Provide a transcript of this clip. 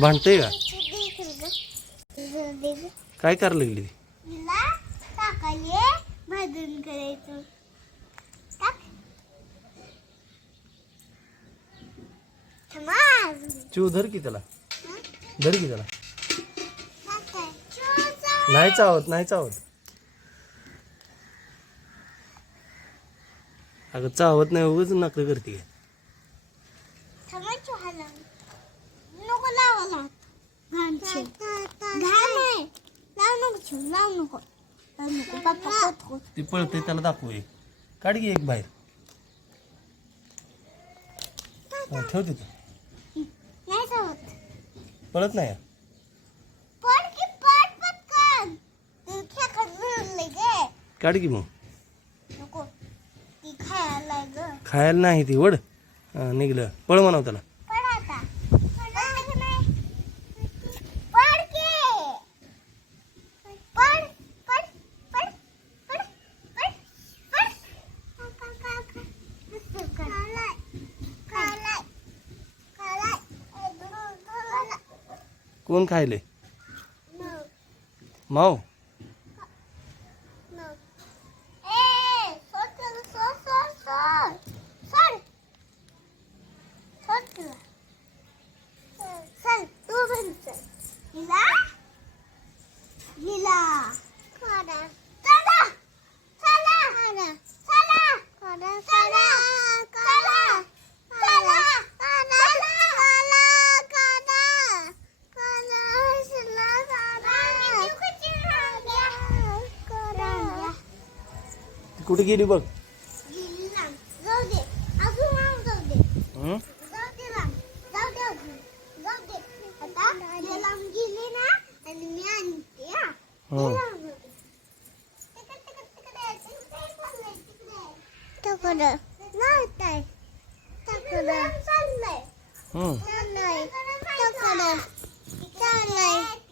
भांडतय का? काय करायला लागली? भाजून करायचं. चिव धर की त्याला, धर की त्याला. नाही चावत, नाही चावत. अगं चावत नाही, उगाच नखरे करते. नको लावायला घाण आहे. लावू नको पप्पा ती पळते, त्याला दाखवू एक. काढ की एक बाहेर. ठेव तिथं. नाही चावत. पळत नाही. काढ की मग. नको ती खायला ग. खायला नाही ती वड. निघलं. पळ म्हणाव त्याला. पड आता. पड नाही. पड की. पड पड पड पड पड पड. खालाय. कोण खायले? माव. कुठे गेली बघ. जाऊ दे अजून जाऊ दे. जाऊ दे आता लांब गेली ना आणि मी आणते. चाललंय.